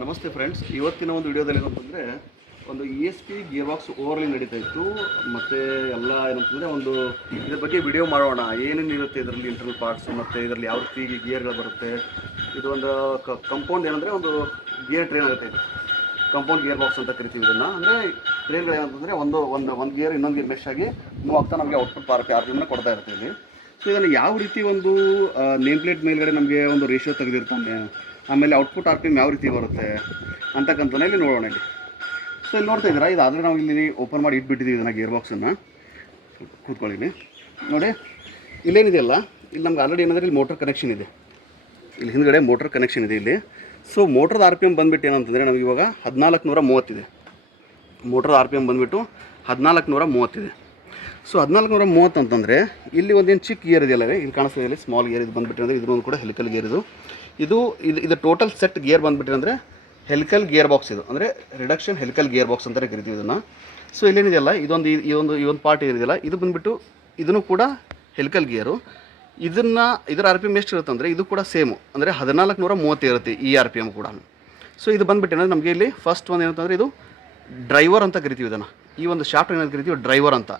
ನಮಸ್ತೆ ಫ್ರೆಂಡ್ಸ್, ಇವತ್ತಿನ ಒಂದು ವಿಡಿಯೋದಲ್ಲಿ ಏನಂತಂದರೆ ಒಂದು ESP ಗೇರ್ ಬಾಕ್ಸ್ ಓವರ್ಲಿ ನಡೀತಾ ಇತ್ತು. ಮತ್ತು ಎಲ್ಲ ಏನಂತಂದರೆ ಒಂದು ಇದ್ರ ಬಗ್ಗೆ ವಿಡಿಯೋ ಮಾಡೋಣ, ಏನೇನು ಇರುತ್ತೆ ಇದರಲ್ಲಿ ಇಂಟರ್ನಲ್ ಪಾರ್ಟ್ಸು, ಮತ್ತು ಇದರಲ್ಲಿ ಯಾವ ರೀತಿ ಗೇರ್ಗಳು ಬರುತ್ತೆ. ಇದು ಒಂದು ಕಂಪೌಂಡ್ ಏನಂದರೆ ಒಂದು ಗೇರ್ ಟ್ರೈನ್ ಆಗುತ್ತೆ. ಇದು ಕಂಪೌಂಡ್ ಗೇರ್ ಬಾಕ್ಸ್ ಅಂತ ಕರಿತೀವಿ ಇದನ್ನು. ಅಂದರೆ ಟ್ರೈನ್ಗಳು ಏನಂತಂದರೆ ಒಂದು ಗೇರ್ ಇನ್ನೊಂದು ಗೇರ್ ಮೆಶ್ ಆಗಿ ಮೂವ್ ಆಗ್ತಾ ನಮಗೆ ಔಟ್ಪುಟ್ RPM ಕೊಡ್ತಾ ಇರುತ್ತೆ ಇಲ್ಲಿ. ಸೊ ಇದನ್ನು ಯಾವ ರೀತಿ ಒಂದು ನೇಮ್ ಪ್ಲೇಟ್ ಮೇಲ್ಗಡೆ ನಮಗೆ ಒಂದು ರೇಷಿಯೋ ತೆಗೆದಿರ್ತಾನೆ, ಆಮೇಲೆ ಔಟ್ಪುಟ್ RPM ಯಾವ ರೀತಿ ಬರುತ್ತೆ ಅಂತಕ್ಕಂಥನೇ ಇಲ್ಲಿ ನೋಡೋಣ. ಇಲ್ಲಿ ಸೊ ಇಲ್ಲಿ ನೋಡ್ತಾ ಇದ್ದೀರಾ, ಇದಾದರೆ ನಾವು ಇಲ್ಲಿ ಓಪನ್ ಮಾಡಿ ಇಟ್ಬಿಟ್ಟಿದ್ದೀವಿ ಇದನ್ನು ಗೇರ್ ಬಾಕ್ಸನ್ನು. ಕೂತ್ಕೊಳ್ಳಿ ನೋಡಿ, ಇಲ್ಲೇನಿದೆಯಲ್ಲ, ಇಲ್ಲಿ ನಮ್ಗೆ ಆಲ್ರೆಡಿ ಏನಂದರೆ ಇಲ್ಲಿ ಮೋಟರ್ ಕನೆಕ್ಷನ್ ಇದೆ. ಇಲ್ಲಿ ಹಿಂದ್ಗಡೆ ಮೋಟರ್ ಕನೆಕ್ಷನ್ ಇದೆ ಇಲ್ಲಿ. ಸೊ ಮೋಟ್ರದ RPM ಬಂದುಬಿಟ್ಟು ಏನಂತಂದರೆ ನಮಗೆ ಇವಾಗ 1430 ಇದೆ. ಮೋಟ್ರದ RPM ಬಂದುಬಿಟ್ಟು 1430 ಇದೆ. ಸೊ 1430 ಅಂತಂದರೆ ಇಲ್ಲಿ ಒಂದೇನು ಚಿಕ್ಕ ಗೇರ್ ಇದೆಯಲ್ಲ, ಇಲ್ಲಿ ಕಾಣಿಸ್ತಾ ಇದೆ ಸ್ಮಾಲ್ ಗೇರ್. ಇದು ಬಂದುಬಿಟ್ಟು ಅಂದರೆ ಇದ್ರೊಂದು ಕೂಡ ಹೆಲಿಕಲ್ ಗೇರ್. ಇದು ಟೋಟಲ್ ಸೆಟ್ ಗೇರ್ ಬಂದುಬಿಟ್ಟು ಅಂದರೆ ಹೆಲಿಕಲ್ ಗೇರ್ ಬಾಕ್ಸ್. ಇದು ಅಂದರೆ ರಿಡಕ್ಷನ್ ಹೆಲಿಕಲ್ ಗೇರ್ ಬಾಕ್ಸ್ ಅಂತಲೇ ಕರಿತೀವಿ ಇದನ್ನು. ಸೊ ಇಲ್ಲೇನಿದೆಯಲ್ಲ, ಇದೊಂದು ಪಾರ್ಟ್ ಏನಿದೆಯಲ್ಲ, ಇದು ಬಂದುಬಿಟ್ಟು ಇದನ್ನು ಕೂಡ ಹೆಲಿಕಲ್ ಗೇರು. ಇದರ RPM ಎಷ್ಟು ಇರುತ್ತೆ ಅಂದರೆ ಇದು ಕೂಡ ಸೇಮು, ಅಂದರೆ 1430 ಇರುತ್ತೆ ಈ RPM ಕೂಡ. ಸೊ ಇದು ಬಂದುಬಿಟ್ಟು ಅಂದರೆ ನಮಗೆ ಇಲ್ಲಿ ಫಸ್ಟ್ ಒಂದು ಏನಂತಂದರೆ ಇದು ಡ್ರೈವರ್ ಅಂತ ಕರಿತೀವಿ ಇದನ್ನು. ಈ ಒಂದು ಶಾಫ್ಟ್ ಏನಾದ್ರು ಕರಿತೀವಿ ಡ್ರೈವರ್ ಅಂತ.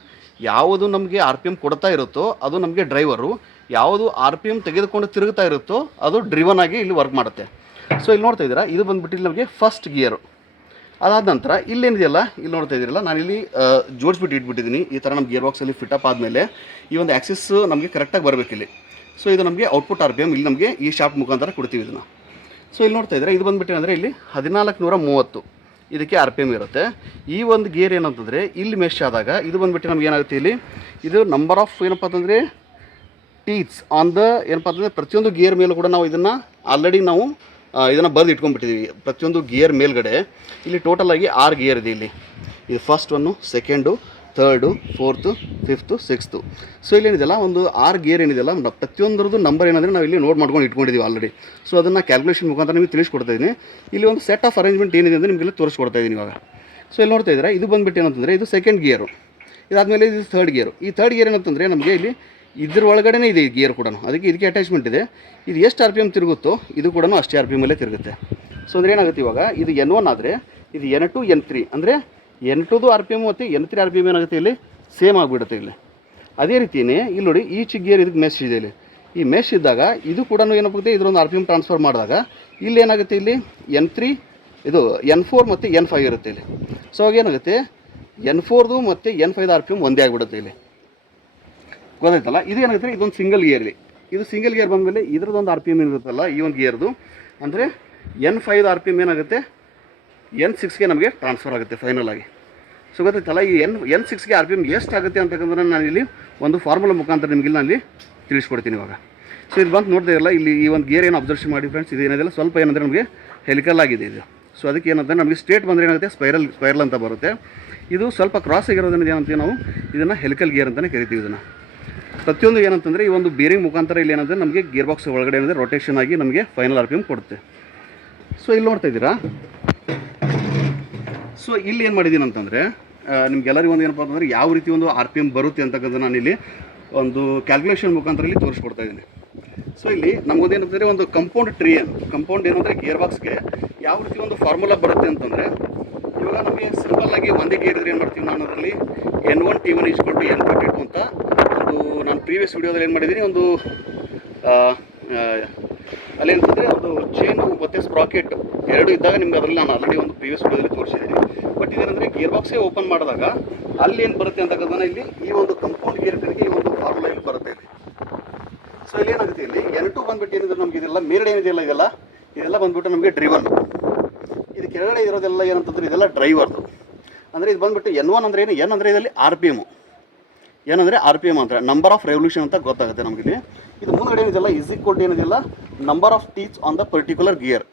ಯಾವುದು ನಮಗೆ RPM ಕೊಡ್ತಾ ಇರುತ್ತೋ ಅದು ನಮಗೆ ಡ್ರೈವರು, ಯಾವುದು RPM ತೆಗೆದುಕೊಂಡು ತಿರುಗ್ತಾ ಇರುತ್ತೋ ಅದು ಡ್ರಿವನ್ ಆಗಿ ಇಲ್ಲಿ ವರ್ಕ್ ಮಾಡುತ್ತೆ. ಸೊ ಇಲ್ಲಿ ನೋಡ್ತಾ ಇದ್ದೀರಾ, ಇದು ಬಂದುಬಿಟ್ಟು ಇಲ್ಲಿ ನಮಗೆ ಫಸ್ಟ್ ಗಿಯರು. ಅದಾದ ನಂತರ ಇಲ್ಲೇನಿದೆಯಲ್ಲ, ಇಲ್ಲಿ ನೋಡ್ತಾ ಇದ್ದೀರಲ್ಲ, ನಾನಿಲ್ಲಿ ಜೋಡಿಸ್ಬಿಟ್ಟು ಇಟ್ಬಿಟ್ಟಿದ್ದೀನಿ. ಈ ಥರ ನಮ್ಮ ಗೇರ್ ಬಾಕ್ಸಲ್ಲಿ ಫಿಟಪ್ ಆದಮೇಲೆ ಈ ಒಂದು ಆ್ಯಕ್ಸಿಸ್ ನಮಗೆ ಕರೆಕ್ಟಾಗಿ ಬರಬೇಕಿಲ್ಲಿ. ಸೊ ಇದು ನಮಗೆ ಔಟ್ಪುಟ್ RPM ಇಲ್ಲಿ ನಮಗೆ ಈ ಶಾಫ್ಟ್ ಮುಖಾಂತರ ಕೊಡ್ತೀವಿ ಇದನ್ನು. ಸೊ ಇಲ್ಲಿ ನೋಡ್ತಾ ಇದ್ದೀರಾ, ಇದು ಬಂದುಬಿಟ್ಟು ಅಂದರೆ ಇಲ್ಲಿ 1430 ಇದಕ್ಕೆ RPM ಇರುತ್ತೆ. ಈ ಒಂದು ಗೇರ್ ಏನಂತಂದರೆ ಇಲ್ಲಿ ಮೆಶ್ ಆದಾಗ ಇದು ಬಂದುಬಿಟ್ಟು ನಮ್ಗೆ ಏನಾಗುತ್ತೆ, ಇಲ್ಲಿ ಇದು ನಂಬರ್ ಆಫ್ ಏನಪ್ಪ ಅಂತಂದರೆ ಟೀತ್ಸ್ ಆನ್ ದ ಏನಪ್ಪ ಅಂತಂದರೆ ಪ್ರತಿಯೊಂದು ಗೇರ್ ಮೇಲೂ ಕೂಡ ನಾವು ಆಲ್ರೆಡಿ ಇದನ್ನು ಬರೆದು ಇಟ್ಕೊಂಡ್ಬಿಟ್ಟಿದ್ದೀವಿ. ಪ್ರತಿಯೊಂದು ಗೇರ್ ಮೇಲ್ಗಡೆ ಇಲ್ಲಿ ಟೋಟಲಾಗಿ 6 ಗೇರ್ ಇದೆ ಇಲ್ಲಿ. ಇದು first one, second, third, fourth, fifth, sixth. So ಇಲ್ಲೇನಿದೆಯಲ್ಲ ಒಂದು 6 ಗೇರ್ ಏನಿದೆಯಲ್ಲ, ಪ್ರತಿಯೊಂದರದ್ದು ನಂಬರ್ ಏನಂದರೆ ನಾವು ಇಲ್ಲಿ ನೋಟ್ ಮಾಡ್ಕೊಂಡು ಇಟ್ಕೊಂಡಿದ್ದೀವಿ ಆಲ್ರೆಡಿ. ಸೊ ಅದನ್ನು ಕ್ಯಾಲ್ಕುಲೇಷನ್ ಮುಖಾಂತರ ನಿಮಗೆ ತಿಳಿಸ್ಕೊಡ್ತಾ ಇದ್ದೀನಿ. ಇಲ್ಲಿ ಒಂದು ಸೆಟ್ ಆಫ್ ಅರೇಂಜ್ಮೆಂಟ್ ಏನಿದೆ ಅಂದರೆ ನಿಮಗೆಲ್ಲ ತೋರಿಸ್ಕೊಡ್ತಾ ಇದ್ದೀನಿ ಇವಾಗ. ಸೊ ಇಲ್ಲಿ ನೋಡ್ತಾ ಇದ್ದೀರಾ, ಇದು ಬಂದುಬಿಟ್ಟು ಏನಂತಂದರೆ ಇದು ಸೆಕೆಂಡ್ ಗೇರು. ಇದಾದಮೇಲೆ ಇದು ಥರ್ಡ್ ಗೇರು. ಈ ಥರ್ಡ್ ಗೇರ್ ಏನಂತಂದರೆ ನಮಗೆ ಇಲ್ಲಿ ಇದ್ರ ಒಳಗಡೆ ಇದೆ ಈ ಗೇರ್ ಕೂಡ, ಇದಕ್ಕೆ ಅಟ್ಯಾಚ್ಮೆಂಟ್ ಇದೆ. ಇದು ಎಷ್ಟು RPM ತಿರುಗುತ್ತೋ ಇದು ಕೂಡ ಅಷ್ಟೇ RPM ಅಲ್ಲೇ ತಿರುಗುತ್ತೆ. ಸೊ ಅಂದರೆ ಏನಾಗುತ್ತೆ, ಇವಾಗ ಇದು N1 ಆದರೆ ಇದು N2 N3 ಅಂದರೆ N2ದು RPM ಮತ್ತು N3 RPM ಏನಾಗುತ್ತೆ ಇಲ್ಲಿ ಸೇಮ್ ಆಗಿಬಿಡುತ್ತೆ ಇಲ್ಲಿ. ಅದೇ ರೀತಿಯೇ ಇಲ್ಲಿ ನೋಡಿ, ಈ ಚಿಕ್ಕ ಗೇರ್ ಇದಕ್ಕೆ ಮೆಶ್ ಇದೆ ಇಲ್ಲಿ. ಈ ಮೆಶ್ ಇದ್ದಾಗ ಇದು ಕೂಡ ಏನಾಗುತ್ತೆ, ಇದರೊಂದು RPM ಟ್ರಾನ್ಸ್ಫರ್ ಮಾಡಿದಾಗ ಇಲ್ಲಿ ಏನಾಗುತ್ತೆ, ಇಲ್ಲಿ N3 ಇದು N4 ಮತ್ತು N5 ಇರುತ್ತೆ ಇಲ್ಲಿ. ಸೊ ಅವಾಗ ಏನಾಗುತ್ತೆ, N4ದು ಮತ್ತು N5ದು RPM ಒಂದೇ ಆಗಿಬಿಡುತ್ತೆ ಇಲ್ಲಿ. ಗೊತ್ತಾಯ್ತಲ್ಲ, ಇದು ಏನಾಗುತ್ತೆ, ಇದೊಂದು ಸಿಂಗಲ್ ಗೇರ್ ಇಲ್ಲಿ. ಇದು ಸಿಂಗಲ್ ಗೇರ್ ಬಂದಮೇಲೆ ಇದರದೊಂದು RPM ಇರುತ್ತಲ್ಲ ಈ ಒಂದು ಗೇರ್ದು, ಅಂದರೆ N5ದು RPM ಏನಾಗುತ್ತೆ N6ಗೆ ನಮಗೆ ಟ್ರಾನ್ಸ್ಫರ್ ಆಗುತ್ತೆ ಫೈನಲ್ ಆಗಿ. ಸೊ ಗೊತ್ತಾಯ್ತಲ್ಲ, ಈ N6ಗೆ RPM ಎಷ್ಟಾಗುತ್ತೆ ಅಂತಕ್ಕಂದ್ರೆ ನಾನು ಇಲ್ಲಿ ಒಂದು ಫಾರ್ಮುಲಾ ಮುಖಾಂತರ ನಿಮಗೆ ನಾನು ಇಲ್ಲಿ ತಿಳಿಸ್ಕೊಡ್ತೀನಿ ಇವಾಗ. ಸೊ ಇದು ಬಂದು ನೋಡ್ತಾ ಇರಲ್ಲ, ಇಲ್ಲಿ ಈ ಒಂದು ಗೇರ್ ಏನು ಅಬ್ಸರ್ವ್ ಮಾಡಿ ಫ್ರೆಂಡ್ಸ್, ಇದು ಏನಿದೆಲ್ಲ ಸ್ವಲ್ಪ ಏನಂದರೆ ನಮಗೆ ಹೆಲಿಕಲ್ ಆಗಿದೆ ಇದು. ಸೊ ಅದಕ್ಕೆ ಏನಂದರೆ ನಮಗೆ ಸ್ಟ್ರೇಟ್ ಬಂದರೆ ಏನಾಗುತ್ತೆ ಸ್ಪೈರಲ್ ಅಂತ ಬರುತ್ತೆ. ಇದು ಸ್ವಲ್ಪ ಕ್ರಾಸ್ ಆಗಿರೋದ್ರಿಂದ ಏನಂತೀವಿ ನಾವು ಇದನ್ನು ಹೆಲಿಕಲ್ ಗೇರ್ ಅಂತಲೇ ಕರಿತೀವಿ ಇದನ್ನು. ಪ್ರತಿಯೊಂದು ಏನಂತಂದರೆ ಈ ಒಂದು ಬೇರಿಂಗ್ ಮುಖಾಂತರ ಇಲ್ಲಿ ಏನಂದರೆ ನಮಗೆ ಗೇರ್ ಬಾಕ್ಸ್ ಒಳಗಡೆ ಏನಂದರೆ ರೊಟೇಷನ್ ಆಗಿ ನಮಗೆ ಫೈನಲ್ RPM ಕೊಡುತ್ತೆ. ಸೊ ಇಲ್ಲಿ ನೋಡ್ತಾ ಇದ್ದೀರಾ, ಸೊ ಇಲ್ಲಿ ಏನು ಮಾಡಿದ್ದೀನಿ ಅಂತಂದರೆ ನಿಮ್ಗೆಲ್ಲರಿಗೂ ಒಂದು ಏನಪ್ಪ ಅಂತಂದರೆ ಯಾವ ರೀತಿ ಒಂದು RPM ಬರುತ್ತೆ ಅಂತಕ್ಕಂಥ ನಾನು ಇಲ್ಲಿ ಒಂದು ಕ್ಯಾಲ್ಕುಲೇಷನ್ ಮುಖಾಂತರ ಇಲ್ಲಿ ತೋರಿಸ್ಕೊಡ್ತಾ ಇದ್ದೀನಿ. ಸೊ ಇಲ್ಲಿ ನಮಗೊಂದು ಏನಂತಂದರೆ ಒಂದು ಕಂಪೌಂಡ್ ಏನಂದರೆ ಗೇರ್ ಬಾಕ್ಸ್ಗೆ ಯಾವ ರೀತಿ ಒಂದು ಫಾರ್ಮುಲಾ ಬರುತ್ತೆ ಅಂತಂದರೆ, ಇವಾಗ ನಮಗೆ ಸಿಂಪಲ್ಲಾಗಿ ಒಂದೇ ಗೇರ್ ಇದ್ರೆ ಏನು ಮಾಡ್ತೀವಿ, ನಾನು ಅದರಲ್ಲಿ N1 T1 = N2 T2 ಅಂತ ನಾನು ಪ್ರೀವಿಯಸ್ ವಿಡಿಯೋದಲ್ಲಿ ಏನು ಮಾಡಿದ್ದೀನಿ, ಒಂದು ಅಲ್ಲೇನಂತಂದರೆ ಒಂದು ಚೈನು ಮತ್ತು ಸ್ಪ್ರಾಕೆಟ್ ಎರಡು ಇದ್ದಾಗ ನಿಮ್ಗೆ ಅದರಲ್ಲಿ ನಾನು ಆಲ್ರೆಡಿ ಒಂದು ಪ್ರೀವಿಯಸ್ ವಿಡಿಯೋದಲ್ಲಿ ತೋರಿಸಿದ್ದೀನಿ. ಬಟ್ ಇದೇನಂದರೆ ಗೇರ್ ಬಾಕ್ಸೇ ಓಪನ್ ಮಾಡಿದಾಗ ಅಲ್ಲಿ ಏನು ಬರುತ್ತೆ ಅಂತಕ್ಕಂಥದ್ದು ಇಲ್ಲಿ ಈ ಒಂದು ಕಂಪೌಂಡ್ ಗೇರ್ ಈ ಒಂದು ಫಾರ್ಮುಲಾ ಇಲ್ಲಿ ಬರುತ್ತೆ ಇಲ್ಲಿ. ಸೊ ಇಲ್ಲಿ ಏನಾಗುತ್ತೆ, ಇಲ್ಲಿ N2 ಬಂದುಬಿಟ್ಟು ಏನಿದೆ ನಮಗೆ ಇದೆಲ್ಲ ಮೇಲ್ಗಡೆ ಏನಿದೆಯಲ್ಲ ಇದೆಲ್ಲ ಬಂದುಬಿಟ್ಟು ನಮಗೆ ಡ್ರಿವನ್. ಇದು ಕೆಳಗಡೆ ಇರೋದೆಲ್ಲ ಏನಂತಂದರೆ ಇದೆಲ್ಲ ಡ್ರೈವರ್ದು. ಅಂದರೆ ಇದು ಬಂದುಬಿಟ್ಟು N1 ಅಂದರೆ ಏನು, N ಅಂದರೆ ಇದರಲ್ಲಿ RPM, ಏನಂದರೆ RPM ಅಂತ ನಂಬರ್ ಆಫ್ ರೆವಲ್ಯೂಷನ್ ಅಂತ ಗೊತ್ತಾಗುತ್ತೆ ನಮಗಿಲ್ಲಿ. ಇದು ಮುಂದ್ಗಡೆ ಏನಿದೆಲ್ಲ = ಏನಿದೆಯಲ್ಲ number of teeths on the particular gear.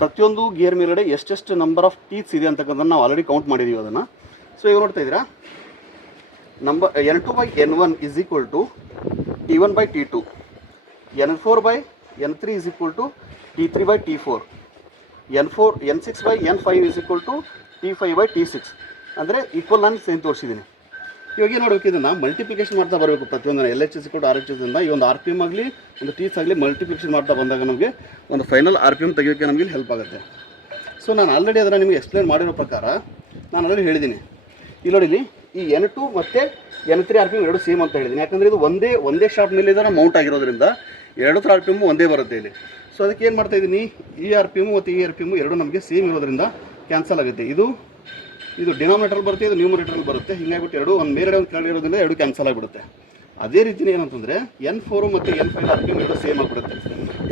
ಪ್ರತಿಯೊಂದು ಗೇರ್ ಮೇಲ್ಗಡೆ ಎಷ್ಟೆಷ್ಟು ನಂಬರ್ ಆಫ್ ಟೀತ್ಸ್ ಇದೆ ಅಂತಕ್ಕಂಥದ್ದು ನಾವು ಆಲ್ರೆಡಿ ಕೌಂಟ್ ಮಾಡಿದ್ದೀವಿ ಅದನ್ನು. ಸೊ ಈಗ ನೋಡ್ತಾ ಇದ್ದೀರಾ, N2/N1 = T1/T2, N4/N3 = T3/T4, N6/N5 = T5/T6 ಅಂದರೆ ಈಕ್ವಲ್ ನಾನು ಸೇಮ್ ತೋರಿಸಿದ್ದೀನಿ. ಇವಾಗ ಏನು ಮಾಡಬೇಕು, ಇದನ್ನು ಮಲ್ಟಿಪ್ಲಿಕೇಶನ್ ಮಾಡ್ತಾ ಬರಬೇಕು ಪ್ರತಿಯೊಂದನ್ನು. LHS = RHS ಇಂದ ಈ ಒಂದು RPM ಆಗಲಿ ಒಂದು TS ಆಗಲಿ ಮಲ್ಟಿಪ್ಲಿಕೇಶನ್ ಮಾಡ್ತಾ ಬಂದಾಗ ನಮಗೆ ಒಂದು ಫೈನಲ್ RPM ತೆಗಿಯೋಕ್ಕೆ ನಮಗೆ ಹೆಲ್ಪ್ ಆಗುತ್ತೆ. ಸೊ ನಾನು ಆಲ್ರೆಡಿ ಅದನ್ನು ನಿಮಗೆ ಎಕ್ಸ್ಪ್ಲೇನ್ ಮಾಡಿರೋ ಪ್ರಕಾರ ನಾನು ಆಲ್ರೆಡಿ ಹೇಳಿದ್ದೀನಿ. ಇಲ್ಲಿ ನೋಡಿ, ಇಲ್ಲಿ ಈ N2 ಮತ್ತು N3 RPM ಎರಡು ಸೇಮ್ ಅಂತ ಹೇಳಿದ್ದೀನಿ. ಯಾಕಂದರೆ ಇದು ಒಂದೇ ಶಾಫ್ಟ್ ಮೇಲೆ ಇದನ್ನು ಮೌಂಟ್ ಆಗಿರೋದ್ರಿಂದ ಎರಡು ಥರ RPM ಒಂದೇ ಬರುತ್ತೆ ಇಲ್ಲಿ. ಸೊ ಅದಕ್ಕೆ ಏನು ಮಾಡ್ತಾಯಿದ್ದೀನಿ, ಈ RPM ಮತ್ತು ಈ RPM ಎರಡು ನಮಗೆ ಸೇಮ್ ಇರೋದ್ರಿಂದ ಕ್ಯಾನ್ಸಲ್ ಆಗುತ್ತೆ. ಇದು ಡಿನಾಮಿನೇಟರ್ ಬರುತ್ತೆ, ಇದು ನ್ಯೂಮರೇಟರ್ ಬರುತ್ತೆ. ಹಿಂಗಾಗ್ಬಿಟ್ಟು ಎರಡು ಒಂದು ಮೇಲ್ಗಡೆ ಒಂದು ಕೆಳಗಡೆ ಇರೋದ್ರಿಂದ ಎರಡು ಕ್ಯಾನ್ಸಲ್ ಆಗಿಬಿಡುತ್ತೆ. ಅದೇ ರೀತಿಯೇ ಏನಂತಂದರೆ N4 ಮತ್ತು N5 RPM ಎರಡು ಸೇಮ್ ಆಗಿಬಿಡುತ್ತೆ.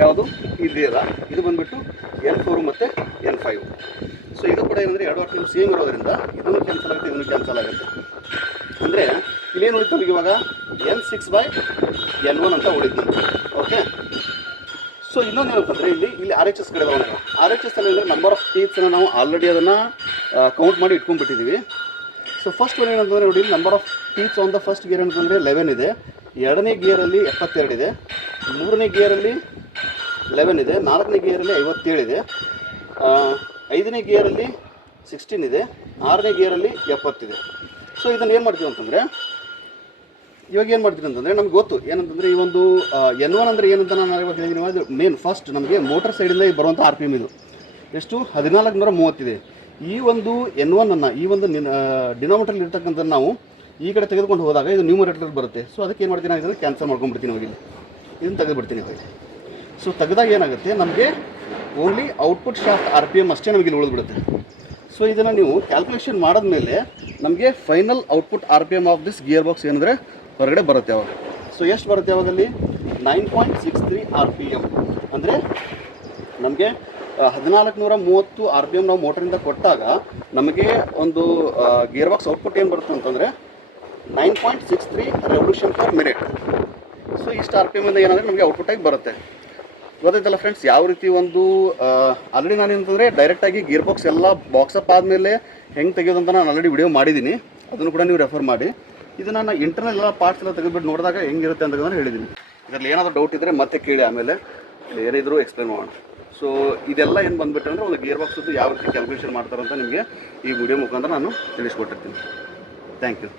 ಯಾವುದು ಇದೆಯಲ್ಲ, ಇದು ಬಂದುಬಿಟ್ಟು N4 ಮತ್ತು N5. ಸೊ ಇದು ಕೂಡ ಏನಂದರೆ ಎರಡು RPM ಸೇಮ್ ಇರೋದ್ರಿಂದ ಇದನ್ನು ಕ್ಯಾನ್ಸಲ್ ಆಗುತ್ತೆ, ಇದನ್ನು ಕ್ಯಾನ್ಸಲ್ ಆಗುತ್ತೆ. ಅಂದರೆ ಇಲ್ಲೇನು ಉಳಿತು ನಮಗೆ ಇವಾಗ N6/N1 ಅಂತ ಉಳಿತು ನಮಗೆ. ಓಕೆ. ಸೊ ಇನ್ನೊಂದು ಏನಂತಂದರೆ ಇಲ್ಲಿ RHS ಕಡೆ ಬರೋಣ. RHS ಅಲ್ಲಿ ಅಂದರೆ ನಂಬರ್ ಆಫ್ ಟೀತ್ಸನ್ನು ನಾವು ಆಲ್ರೆಡಿ ಅದನ್ನು ಕೌಂಟ್ ಮಾಡಿ ಇಟ್ಕೊಂಡ್ಬಿಟ್ಟಿದ್ದೀವಿ. ಸೊ ಫಸ್ಟ್ ಒನ್ ಏನಂತಂದರೆ ನೋಡಿ, number of teeths on the first gear ಅಂತಂದರೆ 11 ಇದೆ, ಎರಡನೇ ಗೇರಲ್ಲಿ 72 ಇದೆ, ಮೂರನೇ ಗೇರಲ್ಲಿ 11 ಇದೆ, ನಾಲ್ಕನೇ ಗೇರಲ್ಲಿ 57 ಇದೆ, ಐದನೇ ಗೇರಲ್ಲಿ 16 ಇದೆ, ಆರನೇ ಗೇರಲ್ಲಿ 70 ಇದೆ. ಸೊ ಇದನ್ನು ಏನು ಮಾಡ್ತೀವಿ ಅಂತಂದರೆ, ಇವಾಗ ಏನು ಮಾಡ್ತೀನಿ ಅಂತಂದರೆ ನಮ್ಗೆ ಗೊತ್ತು ಏನಂತಂದರೆ ಈ ಒಂದು N1 ಅಂದರೆ ಏನಂತ ನಾನು ಇವಾಗ ಹೇಳಿದ್ದೀನಿ. ಅದು ಮೇನ್ ಫಸ್ಟ್ ನಮಗೆ ಮೋಟರ್ ಸೈಡಿಂದ ಬರುವಂಥ RPM ಇದು ಎಷ್ಟು 1430 ಇದೆ. ಈ ಒಂದು N1 ಅನ್ನು ಈ ಒಂದು ಡಿನಾಮಿನೇಟರ್ ಇರ್ತಕ್ಕಂಥ ನಾವು ಈ ಕಡೆ ತೆಗೆದುಕೊಂಡು ಹೋದಾಗ ಇದು ನ್ಯೂಮರೇಟರ್ ಬರುತ್ತೆ. ಸೊ ಅದಕ್ಕೆ ಏನು ಮಾಡ್ತೀನಿ ಅಂದರೆ ಕ್ಯಾನ್ಸಲ್ ಮಾಡ್ಕೊಂಡ್ಬಿಡ್ತೀನಿ, ಹೋಗಿ ಇದನ್ನು ತೆಗೆದುಬಿಡ್ತೀನಿ. ಸೊ ತೆಗೆದಾಗ ಏನಾಗುತ್ತೆ, ನಮಗೆ ಓನ್ಲಿ ಔಟ್ಪುಟ್ ಶಾಫ್ಟ್ RPM ಅಷ್ಟೇ ನಮಗೆ ಇಲ್ಲಿ ಉಳಿದ್ಬಿಡುತ್ತೆ. ಸೊ ಇದನ್ನು ನೀವು ಕ್ಯಾಲ್ಕುಲೇಷನ್ ಮಾಡಿದ್ಮೇಲೆ ನಮಗೆ final output RPM of this gear box ಏನಂದರೆ ಹೊರಗಡೆ ಬರುತ್ತೆ ಅವಾಗ. ಸೊ ಎಷ್ಟು ಬರುತ್ತೆ ಅವಾಗಲ್ಲಿ 9.63 RPM. ಅಂದರೆ ನಮಗೆ 1430 RPM ನಾವು ಮೋಟರಿಂದ ಕೊಟ್ಟಾಗ ನಮಗೆ ಒಂದು ಗಿಯರ್ ಬಾಕ್ಸ್ ಔಟ್ಪುಟ್ ಏನು ಬರುತ್ತೆ ಅಂತಂದರೆ 9.63 ರೆವಲ್ಯೂಷನ್ ಪರ್ ಮಿನಿಟ್. ಸೊ ಇಷ್ಟು RPM ಇಂದ ಏನಂದರೆ ನಮಗೆ ಔಟ್ಪುಟ್ಟಾಗಿ ಬರುತ್ತೆ. ಗೊತ್ತಾಯ್ತಲ್ಲ ಫ್ರೆಂಡ್ಸ್, ಯಾವ ರೀತಿ ಒಂದು ಆಲ್ರೆಡಿ ನಾನು ಏನಂತಂದರೆ ಡೈರೆಕ್ಟಾಗಿ ಗಿಯರ್ ಬಾಕ್ಸ್ ಎಲ್ಲ ಬಾಕ್ಸಪ್ ಆದಮೇಲೆ ಹೆಂಗೆ ತೆಗೆಯೋದಂತ ನಾನು ಆಲ್ರೆಡಿ ವಿಡಿಯೋ ಮಾಡಿದ್ದೀನಿ, ಅದನ್ನು ಕೂಡ ನೀವು ರೆಫರ್ ಮಾಡಿ. ಇದು ನಾನು ಇಂಟರ್ನಲ್ ಎಲ್ಲ ಪಾರ್ಟ್ಸ್ ಎಲ್ಲ ತೆಗೆದುಬಿಟ್ಟು ನೋಡಿದಾಗ ಹೆಂಗಿರುತ್ತೆ ಅಂತ ನಾನು ಹೇಳಿದ್ದೀನಿ. ಇದರಲ್ಲಿ ಏನಾದರೂ ಡೌಟ್ ಇದ್ದರೆ ಮತ್ತೆ ಕೇಳಿ, ಆಮೇಲೆ ಏನಿದ್ರು ಎಕ್ಸ್ಪ್ಲೇನ್ ಮಾಡೋಣ. ಸೊ ಇದೆಲ್ಲ ಏನು ಬಂದುಬಿಟ್ಟು ಅಂದರೆ ಒಂದು ಗಿಯರ್ ಬಾಕ್ಸದ್ದು ಯಾವ ರೀತಿ ಕ್ಯಾಲ್ಕುಲೇಷನ್ ಮಾಡ್ತಾರೆ ಅಂತ ನಿಮಗೆ ಈ ವಿಡಿಯೋ ಮುಖಾಂತರ ನಾನು ತಿಳಿಸ್ಕೊಟ್ಟಿರ್ತೀನಿ. Thank you.